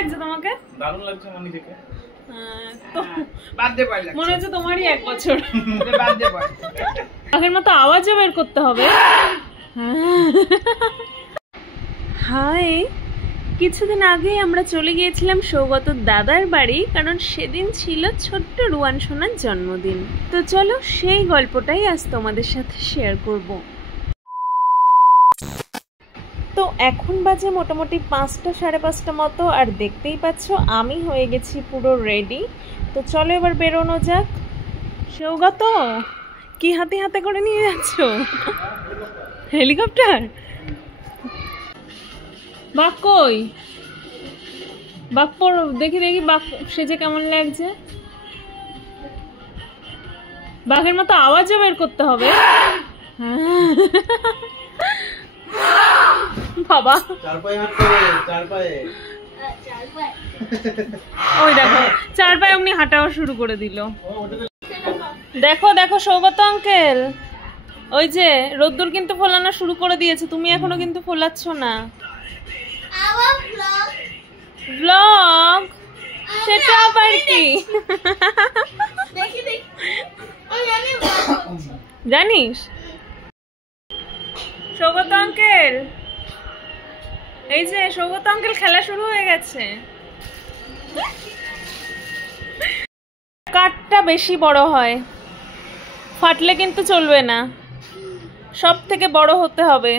লাগছে তোমাকে? দারুণ লাগছে আমার নিজেকে। তো বার্থডে বয় লাগছে। মনে হচ্ছে তোমারই 1 বছর। Birthday boy. আগের মতো আওয়াজও বের করতে হবে। হাই, কিছুদিন আগেই আমরা চলে গিয়েছিলাম সৌগতর দাদার বাড়ি, কারণ সেদিন ছিল ছোট্ট রুয়ান সোনার জন্মদিন। তো চলো সেই গল্পটাই আজ তোমাদের সাথে শেয়ার করব। তো এখন বাজে মোটামুটি 5টা 5:30 মতো, আর দেখতেই পাচ্ছ আমি হয়ে গেছি পুরো রেডি। তো চলো এবার বেরোনো যাক। সৌগত, কি হাতে হাতে করে নিয়ে যাচ্ছ? হেলিকপ্টার? বাঘ কই? বাঘ পড়ো, দেখি দেখি বাঘ সেজে কেমন লাগছে। বাঘের মতো আওয়াজও বের করতে হবে। বাবা ওই দেখো 4 পায়ে অমনি হাঁটাও শুরু করে দিল। দেখো দেখো সৌগত আঙ্কেল, ওই যে রোদ্দুর কিন্তু ফোলানো শুরু করে দিয়েছে, তুমি এখনো কিন্তু ফোলাচ্ছ না। ব্লগ সেটা আবার কি? জানিস সৌগত আঙ্কেল, এই যে সৌগত আঙ্কেল খেলা শুরু হয়ে গেছে। কাঠটা বেশি বড় হয়, ফাটলে কিন্তু চলবে না, সব থেকে বড় হতে হবে।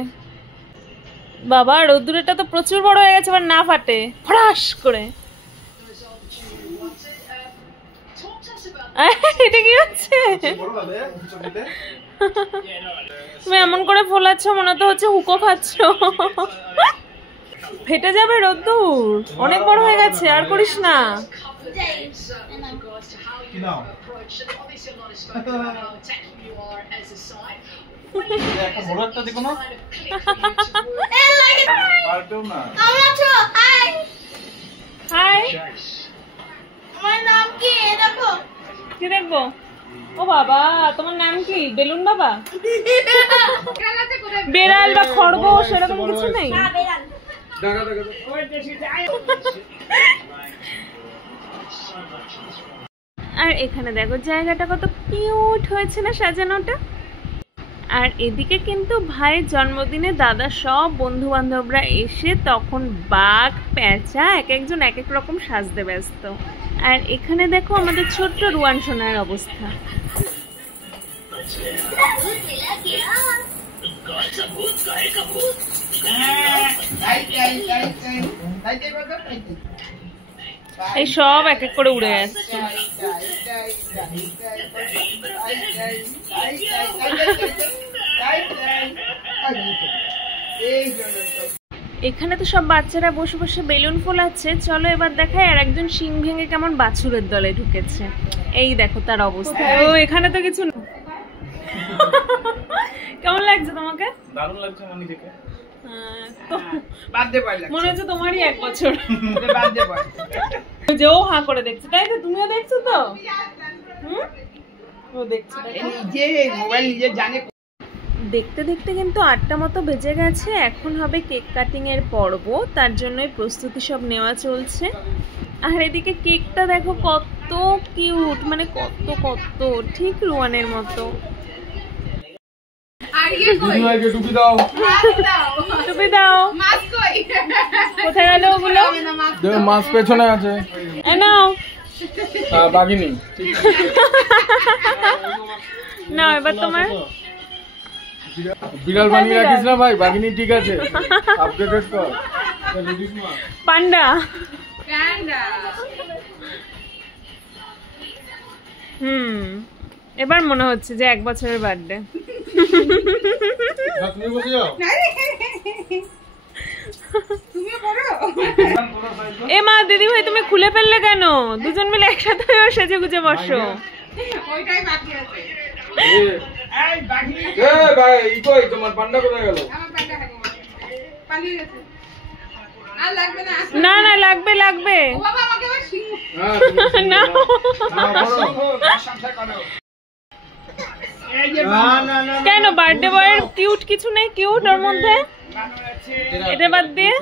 বাবা রোদ্দুরেটা তো প্রচুর বড় হয়ে গেছে, এবার না ফাটে ফড়াস করে। এটা কি হচ্ছে? তুমি এমন করে ফোলাচ্ছ মনে তো হচ্ছে হুকো খাচ্ছ। ফেটে যাবে রোদ্দুর, অনেক বড় হয়ে গেছে, আর করিস না। কি দেখবো? ও বাবা, তোমার নাম কি? বেলুন বাবা? বেড়াল বা খরগোশ এরকম কিছু নেই? আর এখানে দেখো জায়গাটা কত কিউট হয়েছে না সাজানোটা। আর এদিকে কিন্তু ভাইয়ের জন্মদিনে দাদা সব বন্ধু বান্ধবরা এসে তখন বাঘ পেঁচা এক একজন এক এক রকম সাজতে ব্যস্ত। আর এখানে দেখো আমাদের ছোট্ট রুয়ান সোনার অবস্থা। এই সব এক এক করে উড়ে যাচ্ছে। এখানে তো সব বাচ্চারা বসে বসে বেলুন ফোলাচ্ছে। চলো এবার দেখাই আর একজন শিং ভেঙে কেমন বাছুরের দলে ঢুকেছে। এই দেখো তার অবস্থা। ও এখানে তো কিছু না। কেমন লাগছে তোমাকে? দারুণ লাগছে আমার নিজেকে। তো বার্থডে বয় লাগছে। মনে হচ্ছে তোমারই 1 বছর। Birthday boy. যে ও হাঁ করে দেখছে, তাই তো? তুমিও দেখছো তো? ও দেখছে নিজে মোবাইল নিজে জানে। দেখতে দেখতে কিন্তু 8টা মতো বেজে গেছে। এখন হবে কেক কাটিং এর পর্ব, তার জন্যই প্রস্তুতি সব নেওয়া চলছে। আর এদিকে কেকটা দেখো কত কিউট, মানে কত কত ঠিক রুয়ানের মতো। টুপি দাও, টুপি দাও। কোথায় গেল ওগুলো? মাছ পেছনে আছে। নাও বাঘিনী না, এবার তোমার বিড়াল বানিয়ে রাখিস না ভাই, বাঘিনী ঠিক আছে। আপডেটেড কর। পান্ডা। এবার মনে হচ্ছে যে 1 বছরের বার্থডে। তুমি বসে যাও। এ মা, দিদি ভাই তুমি খুলে ফেললে কেন? দুজন মিলে একসাথে সেজে গুজে বসো। ওইটাই বাকি আছে। এই বাঘিনী, এ ভাই ই কই তোমার পান্ডা কোথায় গেল? আমার পান্ডা খাবো, পালিয়ে গেছে। আর লাগবে না? না না লাগবে লাগবে। ও বাবা আমাকে আবার সিং। হ্যাঁ না কেন বার্থডে বয়ের কিউট কিছু নেই? কিউট ওর মধ্যে এটা বাদ দিয়ে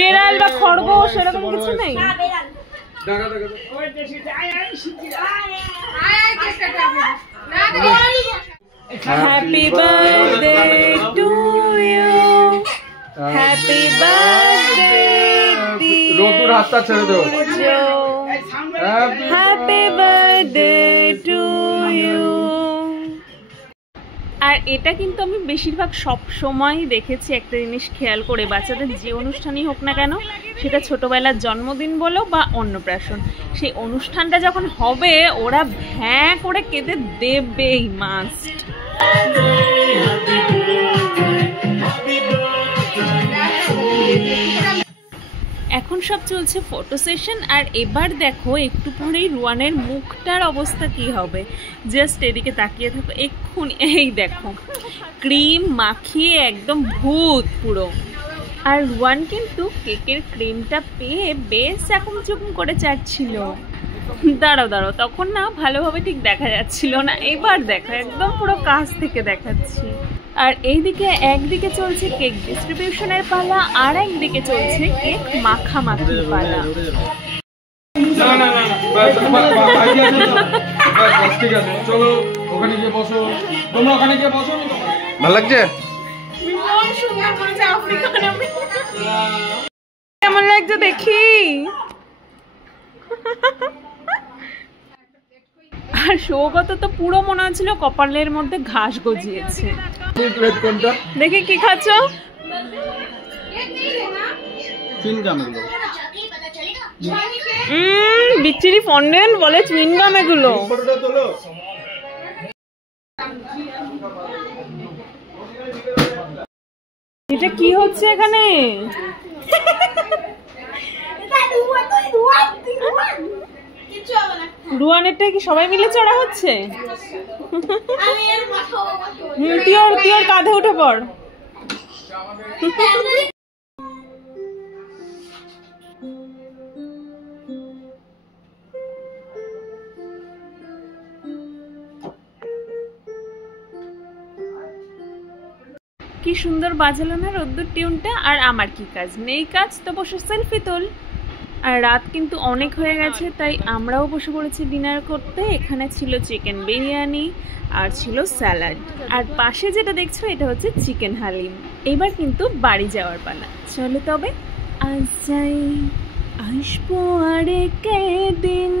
বেড়াল বা খরগোশ সেরকম কিছু নেই? Happy birthday to you, happy birthday রোদুর হাতটা ছেড়ে দাও। Happy birthday to you. আর এটা কিন্তু আমি বেশিরভাগ সব সময় দেখেছি একটা জিনিস খেয়াল করে, বাচ্চাদের যে অনুষ্ঠানই হোক না কেন, সেটা ছোটবেলার জন্মদিন বলো বা অন্নপ্রাশন, সেই অনুষ্ঠানটা যখন হবে ওরা ভ্যাঁ করে কেঁদে দেবেই, মাস্ট। এখন সব চলছে ফটো সেশন। আর এবার দেখো একটু পরেই রুয়ানের মুখটার অবস্থা কি হবে, জাস্ট এদিকে তাকিয়ে থাকো এক্ষুনি। এই দেখো ক্রিম মাখিয়ে একদম ভূত পুরো। আর রুয়ান কিন্তু কেকের ক্রিমটা পেয়ে বেশ এখন চুকুম করে চাটছিল। দাঁড়াও দাঁড়াও, তখন না ভালোভাবে ঠিক দেখা যাচ্ছিল না, এবার দেখো একদম পুরো কাছ থেকে দেখাচ্ছি। আর এইদিকে একদিকে চলছে কেক ডিস্ট্রিবিউশনের পালা, আর একদিকে চলছে কেক মাখামাখির পালা। চলো ওখানে গিয়ে বসো, তোমরা ওখানে গিয়ে বসো। ভালো লাগছে? কেমন লাগছে দেখি? আর সৌগত তো পুরো মনে হচ্ছিল কপালের মধ্যে ঘাস গজিয়েছে। দেখি কি খাচ্ছ? বিচ্ছিরি ফন্ডেন্ট বলে চুইনগাম এগুলো। এটা কি হচ্ছে এখানে? রুয়ানেরটা কি সবাই মিলে চড়া হচ্ছে? তুই ওর কাঁধে উঠে পড়। কি সুন্দর বাজালো না রোদ্দুর টিউনটা। আর আমার কি কাজ, নেই কাজ তো বসে সেলফি তোল। আর রাত কিন্তু অনেক হয়ে গেছে, তাই আমরাও বসে পড়েছি ডিনার করতে। এখানে ছিল চিকেন বিরিয়ানি আর ছিল স্যালাড, আর পাশে যেটা দেখছো এটা হচ্ছে চিকেন হালিম। এবার কিন্তু বাড়ি যাওয়ার পালা, চলো তবে আজ যাই, আসবো আরেক দিন।